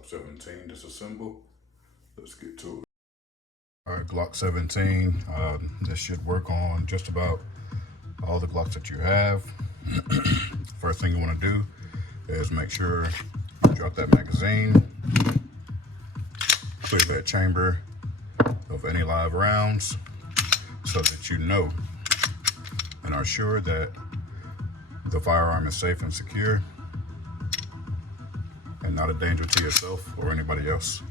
Glock 17 disassemble. Let's get to it. All right, Glock 17. This should work on just about all the Glocks that you have. First thing you want to do is make sure you drop that magazine, clear that chamber of any live rounds so that you know and are sure that the firearm is safe and secure and not a danger to yourself or anybody else.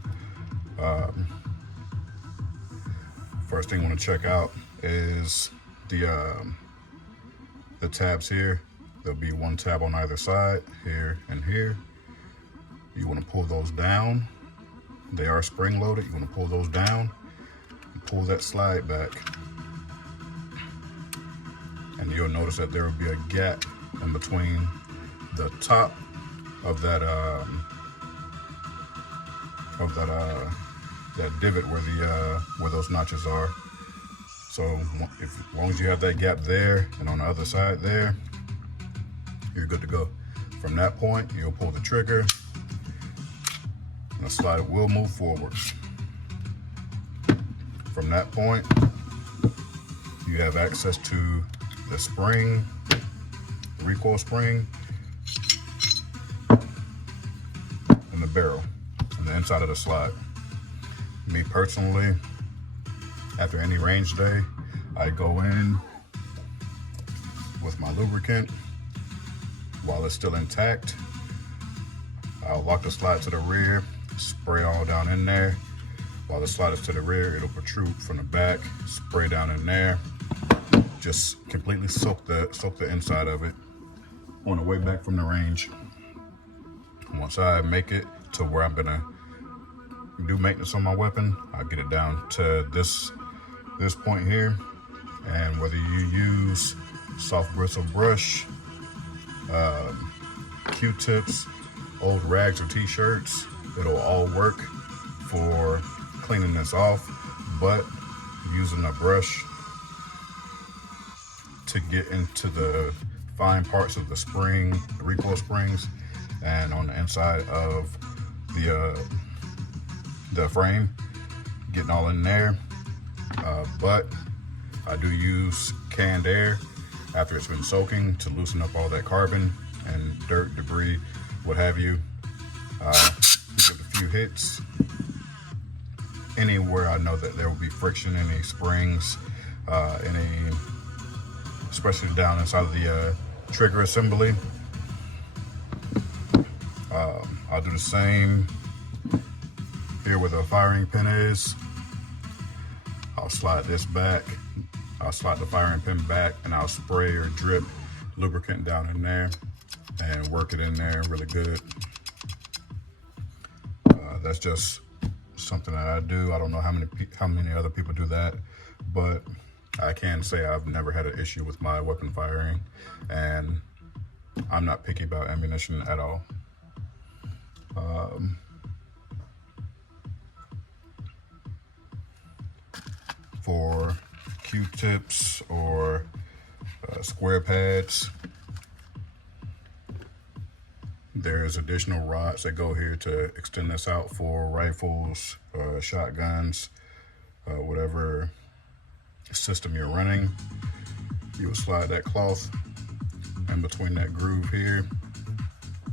First thing you want to check out is the tabs here. There'll be one tab on either side, here and here. You want to pull those down. They are spring loaded. You want to pull those down and pull that slide back. And you'll notice that there will be a gap in between the top of that that divot where those notches are. So as long as you have that gap there and on the other side there, you're good to go. From that point, you'll pull the trigger and the slide will move forward. From that point, you have access to the spring, the recoil spring, and the barrel on the inside of the slide. Me personally, after any range day, I go in with my lubricant while it's still intact. I'll lock the slide to the rear, spray all down in there. While the slide is to the rear, it'll protrude from the back, spray down in there. Just completely soak the inside of it on the way back from the range. Once I make it to where I'm gonna do maintenance on my weapon, I get it down to this point here, and whether you use soft bristle brush, Q-tips, old rags or t-shirts, it'll all work for cleaning this off. But using a brush to get into the fine parts of the spring, the recoil springs, and on the inside of the frame, getting all in there. But I do use canned air after it's been soaking to loosen up all that carbon and dirt, debris, what have you. Give a few hits anywhere I know that there will be friction, any springs, especially down inside of the trigger assembly. I'll do the same here where the firing pin is. I'll slide this back. I'll slide the firing pin back, and I'll spray or drip lubricant down in there and work it in there really good. That's just something that I do. I don't know how many other people do that, but I can say I've never had an issue with my weapon firing, and I'm not picky about ammunition at all. For Q-tips or square pads, there's additional rods that go here to extend this out for rifles, shotguns, whatever system you're running. You will slide that cloth in between that groove here,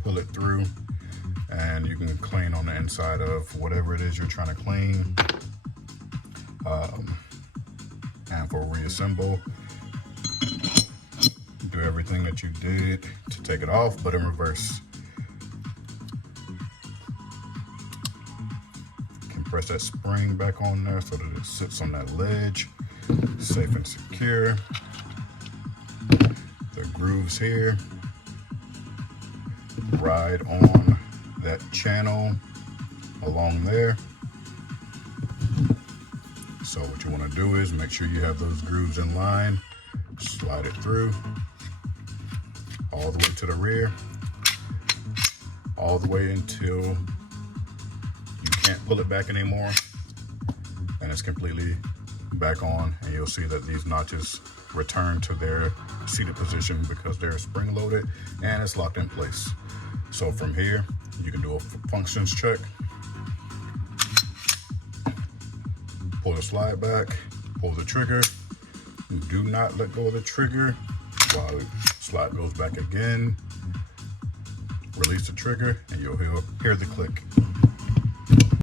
pull it through, and you can clean on the inside of whatever it is you're trying to clean. And for reassemble, do everything that you did to take it off, but in reverse. You can press that spring back on there so that it sits on that ledge, safe and secure. The grooves here ride on that channel along there. So what you want to do is make sure you have those grooves in line, slide it through all the way to the rear, all the way until you can't pull it back anymore, and it's completely back on, and you'll see that these notches return to their seated position because they're spring loaded and it's locked in place. So from here, you can do a functions check Pull the slide back, pull the trigger. Do not let go of the trigger while the slide goes back again. Release the trigger and you'll hear the click.